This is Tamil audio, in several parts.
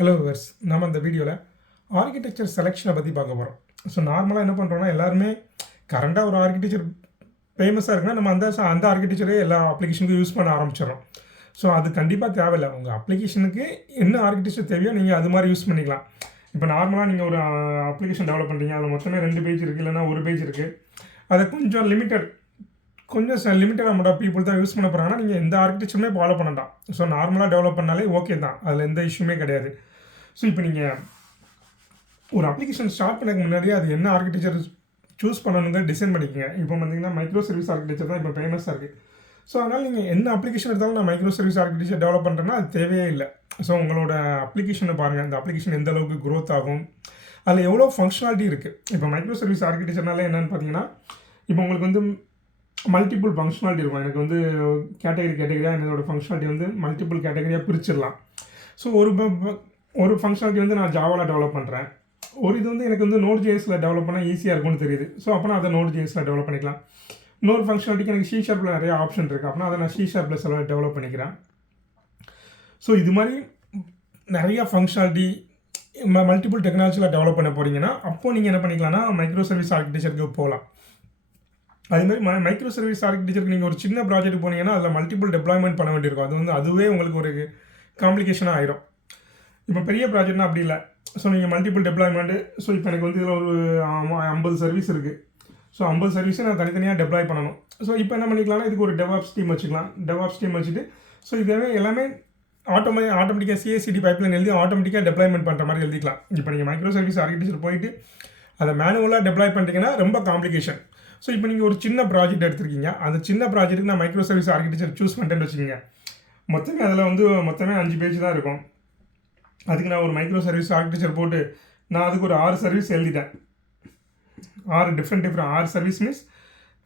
ஹலோ விவர்ஸ், நம்ம இந்த வீடியோவில் ஆர்கிடெக்சர் செலெக்ஷனை பற்றி பார்க்க போகிறோம். ஸோ நார்மலாக என்ன பண்ணுறோன்னா, எல்லாருமே கரண்டாக ஒரு ஆர்கிடெக்சர் ஃபேமஸாக இருக்குன்னா நம்ம அந்த ஆர்கிடெக்சரே எல்லா அப்ளிகேஷனுக்கும் யூஸ் பண்ண ஆரம்பிச்சிடறோம். ஸோ அது கண்டிப்பாக தேவையில்லை. உங்கள் அப்ளிகேஷனுக்கு என்ன ஆர்கிடெக்சர் தேவையோ நீங்கள் அது மாதிரி யூஸ் பண்ணிக்கலாம். இப்போ நார்மலாக நீங்கள் ஒரு அப்ளிகேஷன் டெவலப் பண்ணுறீங்க, அதில் மொத்தமே 2 பேஜ் இருக்குது, இல்லைனா ஒரு பேஜ் இருக்குது. அதை கொஞ்சம் லிமிட்டட் அமௌண்ட் ஆஃப் பீப்புள் தான் யூஸ் பண்ண போகிறாங்கன்னா நீங்கள் எந்த ஆர்கிடெக்சருமே ஃபாலோ பண்ணலாம். ஸோ நார்மலாக டெவலப் பண்ணாலே ஓகே தான், அதில் எந்த இஷ்யூமே கிடையாது. ஸோ இப்போ நீங்கள் ஒரு அப்ளிகேஷன் ஸ்டார்ட் பண்ணதுக்கு முன்னாடியே அது என்ன ஆர்கிடெக்சர் சூஸ் பண்ணணுங்க டிசைன் பண்ணிக்கோங்க. இப்போ பார்த்தீங்கன்னா மைக்ரோ சர்வீஸ் ஆர்கிடெக்சர் தான் இப்போ ஃபேமஸாக இருக்குது. ஸோ அதனால் நீங்கள் என்ன அப்ளிகேஷன் எடுத்தாலும் நான் மைக்ரோ சர்வீஸ் ஆர்கிடெக்சர் டெவலப் பண்ணுறேன்னா அது தேவையே இல்லை. ஸோ உங்களோட அப்ளிகேஷனை பாருங்கள், அந்த அப்ளிகேஷன் எந்த அளவுக்கு க்ரோத் ஆகும், அதில் எவ்வளோ ஃபங்க்ஷனாலிட்டி இருக்குது. இப்போ மைக்ரோ சர்வீஸ் ஆர்கிடெக்சர்னால என்னென்னு பார்த்தீங்கன்னா, இப்போ உங்களுக்கு வந்து மல்டிபிள் ஃபங்க்ஷனாலிட்டி இருக்கும். எனக்கு வந்து கேட்டகரியாக என்னோடய ஃபங்க்ஷனாலிட்டி வந்து மல்டிபிள் கேட்டகரியாக பிரிச்சிடலாம். ஸோ ஒரு ஃபங்க்ஷனாலிட்டி வந்து நான் ஜாவாவில் டெவலப் பண்ணுறேன், ஒரு இது வந்து எனக்கு வந்து நோட் ஜேஎஸில் டெவலப் பண்ணால் ஈஸியாக இருக்கும்னு தெரியுது. ஸோ அப்போனா அதை நோட் ஜேஎஸில் டெவலப் பண்ணிக்கலாம். இன்னொரு ஃபங்க்ஷனாலிட்டிக்கு எனக்கு C# நிறைய ஆப்ஷன் இருக்குது, அப்படின்னா அதை நான் C# டெவலப் பண்ணிக்கிறேன். ஸோ இது மாதிரி நிறையா ஃபங்க்ஷனாலிட்டி மல்டிபிள் டெக்னாலஜியில் டெவலப் பண்ண போகிறீங்கன்னா அப்போது நீங்கள் என்ன பண்ணிக்கலாம்னா மைக்ரோ சர்வீஸ் ஆர்கிடெக்சருக்கு போகலாம். அதேமாதிரி மைக்ரோ சர்வீஸ் ஆர்கிடெக்சருக்கு நீங்கள் ஒரு சின்ன ப்ராஜெக்ட் போனீங்கன்னா அதில் மல்டிபிள் டெப்ளாய்மெண்ட் பண்ண வேண்டியிருக்கும். அது வந்து அதுவே உங்களுக்கு ஒரு காம்ப்ளிகேஷனாக ஆயிரும். இப்போ பெரிய ப்ராஜெக்ட்னா அப்படி இல்லை. ஸோ நீங்கள் மல்டிபிள் டெப்ளாய்மெண்ட்டு, ஸோ இப்போ எனக்கு வந்து இதில் ஒரு 50 சர்வீஸ் இருக்குது. ஸோ 50 சர்வீஸை நான் தனித்தனியாக டெப்ளாய் பண்ணணும். ஸோ இப்போ என்ன பண்ணிக்கலாம்னா இதுக்கு ஒரு டெவாப்ஸ் டீம் வச்சுக்கலாம். டெவாப்ஸ் டீம் வச்சுட்டு ஸோ இதுவே எல்லாமே ஆட்டோமேட்டிக்காக CI/CD பைப்லைன் எழுதி ஆட்டோமேட்டிக்காக டெப்ளாய்மெண்ட் பண்ணுற மாதிரி எழுதிக்கலாம். இப்போ நீங்கள் மைக்ரோ சர்வீஸ் ஆர்கிடெக்சர் போயிட்டு அதை மேனுவலாக டெப்ளாய் பண்ணிட்டீங்கன்னா ரொம்ப காம்ப்ளிகேஷன். ஸோ இப்போ நீங்கள் ஒரு சின்ன ப்ராஜெக்ட் எடுத்துருக்கீங்க, அந்த சின்ன ப்ராஜெக்ட்டுக்கு நான் மைக்ரோ சர்வீஸ் ஆர்கிடெக்சர் சூஸ் பண்ணிட்டேன்னு வச்சுக்கோங்க. மொத்தமே அதில் வந்து 5 பேஜ் தான் இருக்கும். அதுக்கு நான் ஒரு மைக்ரோ சர்வீஸ் ஆர்கிடெக்சர் போட்டு நான் அதுக்கு ஒரு 6 சர்வீஸ் எழுதிட்டேன். 6 டிஃப்ரெண்ட் 6 சர்வீஸ் மீன்ஸ்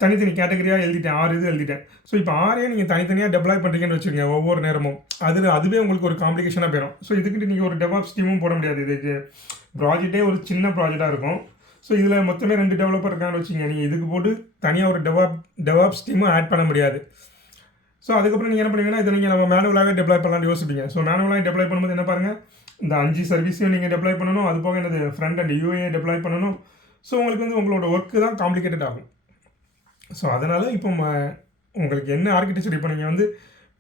தனித்தனி கேட்டகரியாக எழுதிட்டேன், 6 இது எழுதிட்டேன். ஸோ இப்போ 6 நீங்கள் தனித்தனியாக டெப்ளாய் பண்ணுறீங்கன்னு வச்சுக்கோங்க ஒவ்வொரு நேரமும், அதுவே உங்களுக்கு ஒரு காம்ப்ளிகேஷனாக போயிடும். ஸோ இதுக்கிட்ட நீங்கள் ஒரு டெவாப்ஸ் டீமும் போட முடியாது. இதுக்கு ப்ராஜெக்டே ஒரு சின்ன ப்ராஜெக்டாக இருக்கும். ஸோ இதில் மொத்தமே 2 டெவலப்பர் இருக்கான்னு வச்சுக்கோங்க. நீங்கள் இதுக்கு போட்டு தனியாக ஒரு டெவாப்ஸ் டீமும் ஆட் பண்ண முடியாது. ஸோ அதுக்கப்புறம் நீங்கள் என்ன பண்ணுவீங்கன்னா இதை நீங்கள் நம்ம மேனுவலாகவே டெப்ளாய் பண்ணலாம்னு யோசிப்பீங்க. ஸோ மேனுவலாக டெப்ளாய் பண்ணும்போது என்ன பாருங்கள், இந்த 5 சர்வீஸையும் நீங்கள் டெப்ளாய் பண்ணணும், அது போக என்னது ஃப்ரண்ட் அண்ட் UA டெப்ளாய் பண்ணணும். ஸோ உங்களுக்கு வந்து உங்களோட ஒர்க்கு தான் காம்ப்ளிகேட்டட் ஆகும். ஸோ அதனால் இப்போ உங்களுக்கு என்ன ஆர்கிடெக்சர், இப்போ நீங்கள் வந்து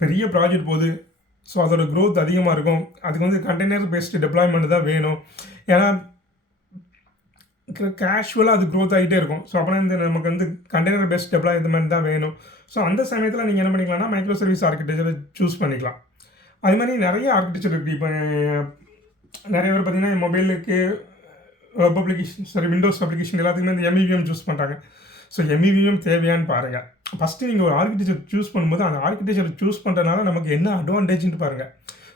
பெரிய ப்ராஜெக்ட் போகுது, ஸோ அதோட க்ரோத் அதிகமாக இருக்கும், அதுக்கு வந்து கண்டெய்னர் பேஸ்டு டெப்ளாய்மெண்ட் தான் வேணும். ஏன்னா கேஷுவலாக அது க்ரோத் ஆகிட்டே இருக்கும். ஸோ அப்போனா இந்த நமக்கு வந்து கண்டெய்னர் பேஸ்ட் டெப்ளாய்மெண்ட் தான் வேணும். ஸோ அந்த சமயத்தில் நீங்கள் என்ன பண்ணிக்கலாம்னா மைக்ரோ சர்வீஸ் ஆர்கிடெக்சரை சூஸ் பண்ணிக்கலாம். அது மாதிரி நிறைய ஆர்கிடெக்சர் இருக்குது. இப்போ நிறைய பேர் பார்த்தீங்கன்னா மொபைலுக்கு வெப் அப்ளிகேஷன் விண்டோஸ் அப்ளிகேஷன் எல்லாத்துக்குமே இந்த MEVM சூஸ் பண்ணுறாங்க. ஸோ MEVM தேவையான்னு பாருங்கள். ஃபஸ்ட்டு நீங்கள் ஒரு ஆர்கிடெக்சர் சூஸ் பண்ணும்போது அந்த ஆர்கிடெக்சர் சூஸ் பண்ணுறதுனால நமக்கு என்ன அட்வான்டேஜ்னு பாருங்கள்.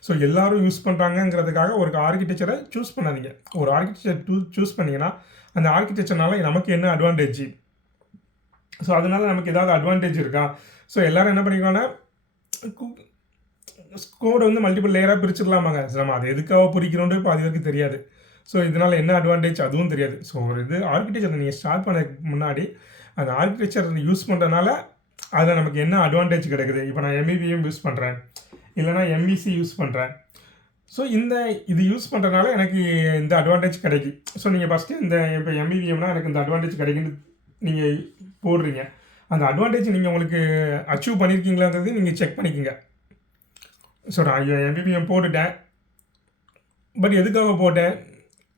ஸோ எல்லோரும் யூஸ் பண்ணுறாங்கங்கிறதுக்காக ஒரு ஆர்கிடெக்சரை சூஸ் பண்ணாதீங்க. ஒரு ஆர்கிடெக்சர் சூஸ் பண்ணிங்கன்னா அந்த ஆர்கிடெக்சர்னால நமக்கு என்ன அட்வான்டேஜ், ஸோ அதனால் நமக்கு ஏதாவது அட்வான்டேஜ் இருக்கா. ஸோ எல்லோரும் என்ன பண்ணிக்கலாம்னா கோடை வந்து மல்டிபிள் லேயராக பிரிச்சிடலாமாங்க. நம்ம அது எதுக்காக பிரிக்கிறோன்னு இப்போ அது வரைக்கும் தெரியாது. ஸோ இதனால் என்ன அட்வான்டேஜ் அதுவும் தெரியாது. ஸோ ஒரு ஆர்கிடெக்சர் நீங்கள் ஸ்டார்ட் பண்ணதுக்கு முன்னாடி அந்த ஆர்கிடெக்சர் யூஸ் பண்ணுறதுனால அதில் நமக்கு என்ன அட்வான்டேஜ் கிடைக்குது. இப்போ நான் MEVM யூஸ் பண்ணுறேன், இல்லைனா MVC யூஸ் பண்ணுறேன். ஸோ இது யூஸ் பண்ணுறதுனால எனக்கு இந்த அட்வான்டேஜ் கிடைக்கும். ஸோ நீங்கள் ஃபஸ்ட்டு இப்போ MEVMனா எனக்கு இந்த அட்வான்டேஜ் கிடைக்குன்னு நீங்கள் போடுறீங்க. அந்த அட்வான்டேஜ் நீங்கள் உங்களுக்கு அச்சீவ் பண்ணியிருக்கீங்களாங்கிறது நீங்கள் செக் பண்ணிக்கோங்க. ஸோ நான் MEVM போட்டுட்டேன், பட் எதுக்காக போட்டேன்,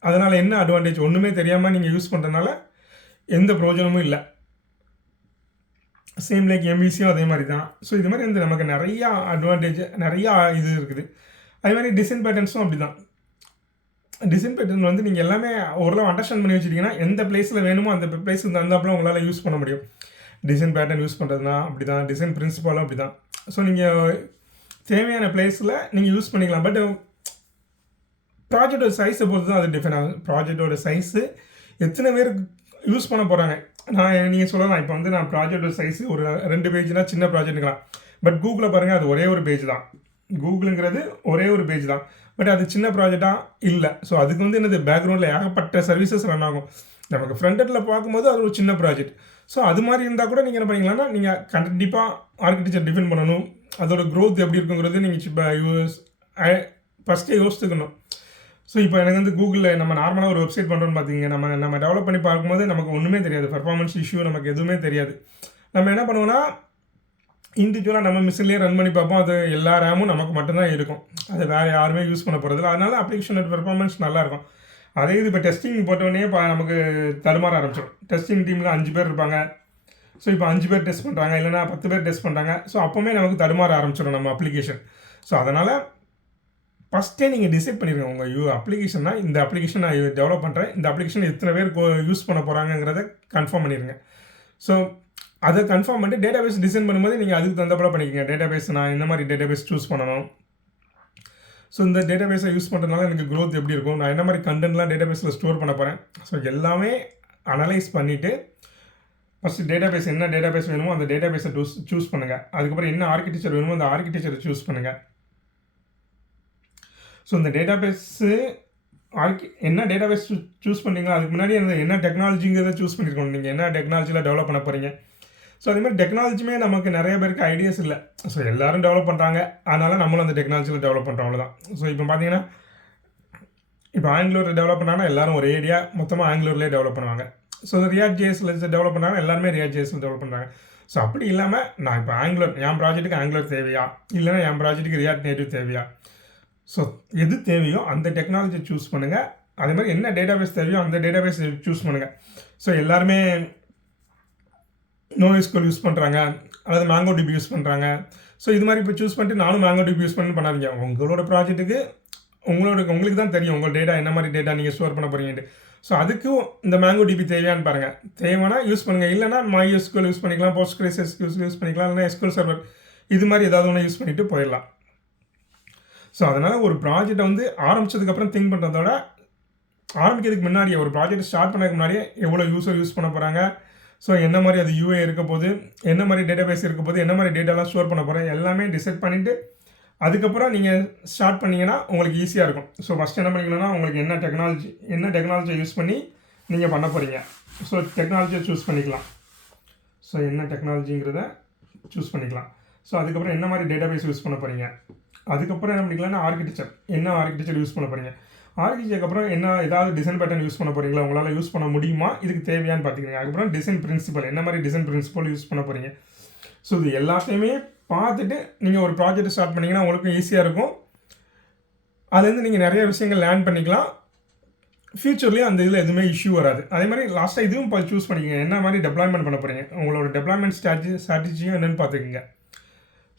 அதனால் என்ன அட்வான்டேஜ் ஒன்றுமே தெரியாமல் நீங்கள் யூஸ் பண்ணுறதுனால எந்த பிரயோஜனமும் இல்லை. சேம் லைக் MVCயும் அதே மாதிரி தான். ஸோ இது மாதிரி வந்து நமக்கு நிறையா அட்வான்டேஜ் நிறையா இது இருக்குது. அதே மாதிரி டிசைன் பேட்டர்ன்ஸும் அப்படி தான். டிசைன் பேட்டர்ன் வந்து நீங்கள் எல்லாமே ஓரளவு அண்டர்ஸ்டாண்ட் பண்ணி வச்சுட்டிங்கன்னா எந்த பிளேஸில் வேணுமோ அந்த பிளேஸுக்கு தகுந்தாப்புல உங்களால் யூஸ் பண்ண முடியும். டிசைன் பேட்டர்ன் யூஸ் பண்ணுறதுனா அப்படி தான், டிசைன் பிரின்சிபலும் அப்படி தான். ஸோ நீங்கள் தேவையான பிளேஸில் நீங்கள் யூஸ் பண்ணிக்கலாம். பட் ப்ராஜெக்டோட சைஸை பொறுத்து தான் அது டிஃபைன் ஆகும். ப்ராஜெக்டோட சைஸு எத்தனை பேர் யூஸ் பண்ண போகிறாங்க. நீங்கள் சொல்லலாம், இப்போ வந்து நான் ப்ராஜெக்டோட சைஸு ஒரு 2 பேஜ்னா சின்ன ப்ராஜெக்ட்டுக்கலாம். பட் கூகுளில் பாருங்கள், அது ஒரே ஒரு பேஜ் தான். கூகுளுங்கிறது ஒரே ஒரு பேஜ் தான், பட் அது சின்ன ப்ராஜெக்டாக இல்லை. ஸோ அதுக்கு வந்து என்னது பேக்ரவுண்டில் ஏகப்பட்ட சர்வீசஸ் ரன் ஆகும். நமக்கு ஃப்ரண்ட் எண்டில் பார்க்கும்போது அது ஒரு சின்ன ப்ராஜெக்ட். ஸோ அது மாதிரி இருந்தால் கூட நீங்கள் என்ன பண்ணிக்கலாம்னா நீங்கள் கண்டிப்பாக ஆர்கிடெக்சர் டிஃபைன் பண்ணணும். அதோட க்ரோத் எப்படி இருக்குங்கிறது நீங்கள் ஃபஸ்ட்டே யோசித்துக்கணும். ஸோ இப்போ எனக்கு வந்து கூகுளில் நம்ம நார்மலாக ஒரு வெப்சைட் பண்ணுறோன்னு பார்த்தீங்க, நம்ம டெவலப் பண்ணி பார்க்கும்போது நமக்கு ஒன்றுமே தெரியாது, பெர்ஃபார்மன்ஸ் இஷ்யூ நமக்கு எதுவுமே தெரியாது. நம்ம என்ன பண்ணுவோம்னா இண்டிவிஜுவலாக நம்ம மிஷின்லேயே ரன் பண்ணி பார்ப்போம். அது எல்லா ரேமும் நமக்கு மட்டும்தான் இருக்கும், அது வேறு யாருமே யூஸ் பண்ண போகிறதில்ல. அதனால அப்ளிகேஷனோட பெர்ஃபார்மன்ஸ் நல்லாயிருக்கும். அதே இது இப்போ டெஸ்டிங் போட்டோடனே நமக்கு தடுமாற ஆரம்பிச்சிடும். டெஸ்டிங் டீமில் 5 பேர் இருப்பாங்க. ஸோ இப்போ 5 பேர் டெஸ்ட் பண்ணுறாங்க, இல்லைனா 10 பேர் டெஸ்ட் பண்ணுறாங்க. ஸோ அப்போவுமே நமக்கு தடுமாற ஆரம்பிச்சிடும் நம்ம அப்ளிகேஷன். ஸோ அதனால் ஃபஸ்ட்டே நீங்கள் டிசைட் பண்ணிடுங்க, உங்கள் அப்ளிகேஷன்னா இந்த அப்ளிகேஷன் நான் டெவலப் பண்ணுறேன், இந்த அப்ளிகேஷன் எத்தனை பேர் யூஸ் பண்ண போகிறாங்கிறத கன்ஃபார்ம் பண்ணிடுங்க. ஸோ அதை கன்ஃபார்ம் பண்ணிட்டு டேட்டாபேஸ் டிசைன் பண்ணும்போது நீங்கள் அதுக்கு தகுந்தப்பல பண்ணிக்கோங்க. டேட்டாபேஸ் நான் இந்த மாதிரி டேட்டாபேஸ் சூஸ் பண்ணணும். ஸோ இந்த டேட்டாபேஸை யூஸ் பண்ணுறதுனால எனக்கு க்ரோத் எப்படி இருக்கும், நான் என்ன மாதிரி கண்டென்ட்லாம் டேட்டாபேஸில் ஸ்டோர் பண்ண போகிறேன். ஸோ எல்லாமே அனலைஸ் பண்ணிவிட்டு ஃபஸ்ட்டு டேட்டாபேஸ் என்ன டேட்டாபேஸ் வேணுமோ அந்த டேட்டாபேஸை சூஸ் பண்ணுங்கள். அதுக்கப்புறம் என்ன ஆர்கிடெக்சர் வேணுமோ அந்த ஆர்கிடெக்சரை சூஸ் பண்ணுங்கள். ஸோ இந்த டேட்டாபேஸு என்ன டேட்டாபேஸ் சூஸ் பண்ணுறீங்களோ அதுக்கு முன்னாடி அந்த என்ன டெக்னாலஜிங்கிறத சூஸ் பண்ணியிருக்கணும். நீங்கள் என்ன டெக்னாலஜியில் டெவலப் பண்ண போகிறீங்க. ஸோ அதேமாதிரி டெக்னாலஜியுமே நமக்கு நிறைய பேருக்கு ஐடியாஸ் இல்லை. ஸோ எல்லோரும் டெவலப் பண்ணுறாங்க, அதனால் நம்மளும் அந்த டெக்னாலஜியில் டெவலப் பண்ணுறோம், அவ்வளோதான். ஸோ இப்போ பார்த்தீங்கன்னா இப்போ ஆங்குலர் டெவலப் பண்ணாங்கன்னா எல்லோரும் ஒரு ஏரியா மொத்தமாக ஆங்குலர்லேயே டெவலப் பண்ணுவாங்க. ஸோ ரியாக்ட் ஜேஎஸில் டெவலப் பண்ணாங்க, எல்லாருமே ரியாக்ட் ஜேஎஸில் டெவலப் பண்ணுறாங்க. ஸோ அப்படி இல்லாமல் நான் இப்போ ஆங்குலர் என் ப்ராஜெக்ட்டுக்கு ஆங்குலர் தேவையா, இல்லைனா என் ப்ராஜெக்ட்டுக்கு ரியாக்ட் நேட்டிவ் தேவையா, ஸோ எது தேவையோ அந்த டெக்னாலஜி சூஸ் பண்ணுங்கள். அதே மாதிரி என்ன டேட்டாபேஸ் தேவையோ அந்த டேட்டாபேஸ் சூஸ் பண்ணுங்கள். ஸோ எல்லாருமே NoSQL யூஸ் பண்ணுறாங்க, அல்லது MongoDB யூஸ் பண்ணுறாங்க. ஸோ இது மாதிரி இப்போ சூஸ் பண்ணிட்டு நானும் MongoDB யூஸ் பண்ணி பண்ணாதீங்க. உங்களோட ப்ராஜெக்ட்டுக்கு உங்களுக்கு தான் தெரியும் உங்கள் டேட்டா என்ன மாதிரி டேட்டா நீங்கள் ஸ்டோர் பண்ண போகிறீங்கன்ட்டு. ஸோ அதுக்கும் இந்த MongoDB தேவையான்னு பாருங்கள். தேவைன்னா யூஸ் பண்ணுங்கள், இல்லைனா MySQL யூஸ் பண்ணிக்கலாம், PostgreSQL யூஸ் பண்ணிக்கலாம், இல்லைனா SQL சர்வர் இது மாதிரி ஏதாவது ஒன்று யூஸ் பண்ணிவிட்டு போயிடலாம். ஸோ அதனால் ஒரு ப்ராஜெக்டை வந்து ஆரம்பித்ததுக்கப்புறம் திங்க் பண்ணுறதோட ஆரம்பிக்கிறதுக்கு முன்னாடியே ஒரு ப்ராஜெக்ட் ஸ்டார்ட் பண்ணதுக்கு முன்னாடியே எவ்வளோ யூஸ் பண்ண போகிறாங்க, ஸோ என்ன மாதிரி அது யூஏ இருக்க போது, என்ன மாதிரி டேட்டாபேஸ் இருக்க போது, என்ன மாதிரி டேட்டாலாம் ஸ்டோர் பண்ண போகிறேன் எல்லாமே டிசைட் பண்ணிவிட்டு அதுக்கப்புறம் நீங்கள் ஸ்டார்ட் பண்ணிங்கன்னா உங்களுக்கு ஈஸியாக இருக்கும். ஸோ ஃபஸ்ட் என்ன பண்ணிக்கணும்னா உங்களுக்கு என்ன டெக்னாலஜியை யூஸ் பண்ணி நீங்கள் பண்ண போகிறீங்க. ஸோ டெக்னாலஜியை சூஸ் பண்ணிக்கலாம். ஸோ என்ன டெக்னாலஜிங்கிறத சூஸ் பண்ணிக்கலாம். ஸோ அதுக்கப்புறம் என்ன மாதிரி டேட்டாபேஸ் யூஸ் பண்ண போகிறீங்க. அதுக்கப்புறம் என்ன பண்ணிக்கலாம்னா என்ன ஆர்கிடெக்சர் யூஸ் பண்ண போகிறீங்க. ஆர்கிடெக்சருக்கு அப்புறம் ஏதாவது டிசைன் பேட்டர்ன் யூஸ் பண்ண போகிறீங்களா, உங்களால் யூஸ் பண்ண முடியுமா, இதுக்கு தேவையான்னு பார்த்துக்கங்க. அதுக்கப்புறம் டிசைன் பிரின்சிபல் என்ன மாதிரி டிசைன் பிரின்சிபல் யூஸ் பண்ண போகிறீங்க. ஸோ இது எல்லாத்தையுமே பார்த்துட்டு நீங்கள் ஒரு ப்ராஜெக்ட் ஸ்டார்ட் பண்ணிங்கன்னா உங்களுக்கு ஈஸியாக இருக்கும். அதுலேருந்து நீங்கள் நிறைய விஷயங்கள் லேர்ன் பண்ணிக்கலாம். ஃப்யூச்சர்லேயும் அந்த இதில் எதுவுமே இஷ்யூ வராது. அதே மாதிரி லாஸ்ட்டாக இதுவும் சூஸ் பண்ணிக்கோங்க, என்ன மாதிரி டெப்ளாய்மெண்ட் பண்ண போகிறீங்க, உங்களோட டெப்ளாய்மெண்ட் ஸ்ட்ராட்டஜியும் என்னென்னு பார்த்துக்குங்க.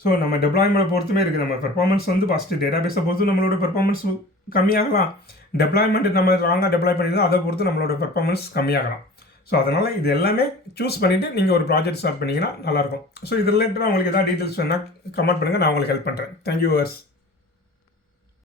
ஸோ நம்ம டெப்ளாய்மெண்ட் பொறுத்துமே இருக்குது. நம்ம பெர்ஃபார்மன்ஸ் வந்து ஃபஸ்ட்டு டேட்டாபேஸை பொறுத்து நம்மளோட பெர்ஃபார்மன்ஸ் கம்மியாகலாம். டெப்ளாய்மெண்ட் நம்ம ராங்காக டெப்ளாய் பண்ணியிருந்தோம், அதை பொறுத்து நம்மளோட பெர்ஃபார்மன்ஸ் கம்மியாகலாம். ஸோ அதனால் இது எல்லாமே சூஸ் பண்ணிவிட்டு நீங்கள் ஒரு ப்ராஜெக்ட் ஸ்டார்ட் பண்ணிங்கன்னா நல்லாயிருக்கும். ஸோ இது ரிலேட்டடாக உங்களுக்கு எதாவது டீட்டெயில்ஸ் வேணால் கமெண்ட் பண்ணுங்கள், நான் உங்களுக்கு ஹெல்ப் பண்ணுறேன். Thank you verse.